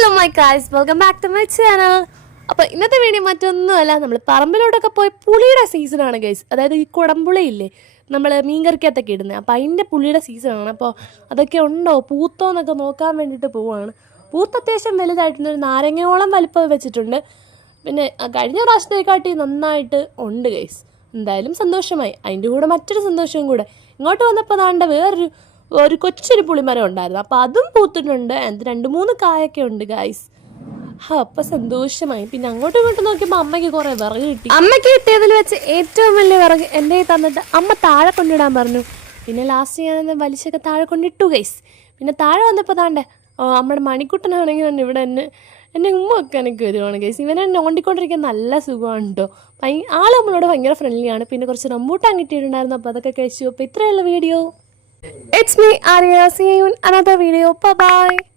Hello my guys, welcome back to my channel. അപ്പോൾ ഇന്നത്തെ video മറ്റൊന്നുമല്ല, നമ്മൾ പറമ്പിലോട്ടൊക്കെ പോയി പുളിയുടെ സീസണാണ് ഗൈസ്. അതായത് ഈ കുടംപുളിയില്ലേ, നമ്മൾ മീൻകറിക്കകത്തൊക്കെ ഇടുന്നത്. അപ്പോൾ അതിൻ്റെ പുളിയുടെ സീസണാണ്. അപ്പോൾ അതൊക്കെ ഉണ്ടോ, പൂത്തോ എന്നൊക്കെ നോക്കാൻ വേണ്ടിയിട്ട് പോവുകയാണ്. പൂത്ത് അത്യാവശ്യം വലുതായിട്ടുണ്ട്, ഒരു നാരങ്ങയോളം വലിപ്പം വെച്ചിട്ടുണ്ട്. പിന്നെ കഴിഞ്ഞ പ്രാവശ്യത്തെക്കാട്ടി നന്നായിട്ട് ഉണ്ട് ഗൈസ്. എന്തായാലും സന്തോഷമായി. അതിൻ്റെ കൂടെ മറ്റൊരു സന്തോഷവും കൂടെ, ഇങ്ങോട്ട് വന്നപ്പോൾ താണ്ട ഒരു കൊച്ചൊരു പുളിമരം ഉണ്ടായിരുന്നു. അപ്പോൾ അതും പൂത്തിട്ടുണ്ട്. അത് 2-3 കായൊക്കെ ഉണ്ട് ഗൈസ്. അപ്പം സന്തോഷമായി. പിന്നെ അങ്ങോട്ടും ഇങ്ങോട്ടും നോക്കിയപ്പോൾ അമ്മയ്ക്ക് കുറേ വിറക് കിട്ടി. അമ്മയ്ക്ക് കിട്ടിയതിൽ വെച്ച് ഏറ്റവും വലിയ വിറക് എൻ്റെ തന്നിട്ട് അമ്മ താഴെ കൊണ്ടിടാൻ പറഞ്ഞു. പിന്നെ ലാസ്റ്റ് ഞാനൊന്ന് വലിച്ചൊക്കെ താഴെ കൊണ്ടിട്ടു ഗൈസ്. പിന്നെ താഴെ വന്നപ്പോൾ താണ്ടേ നമ്മുടെ മണിക്കുട്ടനാണെങ്കിൽ തന്നെ ഇവിടെ എന്നെ ഉമ്മ വെക്കാനൊക്കെ വരുവാണ് ഗൈസ്. ഇവനെ നോണ്ടിക്കൊണ്ടിരിക്കാൻ നല്ല സുഖമാണ് കേട്ടോ. ആൾ നമ്മളോട് ഭയങ്കര ഫ്രണ്ട്ലിയാണ്. പിന്നെ കുറച്ച് റംബൂട്ടാൻ കിട്ടിയിട്ടുണ്ടായിരുന്നു. അപ്പോൾ അതൊക്കെ കഴിച്ചു. അപ്പോൾ ഇത്രയുള്ള video. It's me, Arya. See you in another video. Bye-bye.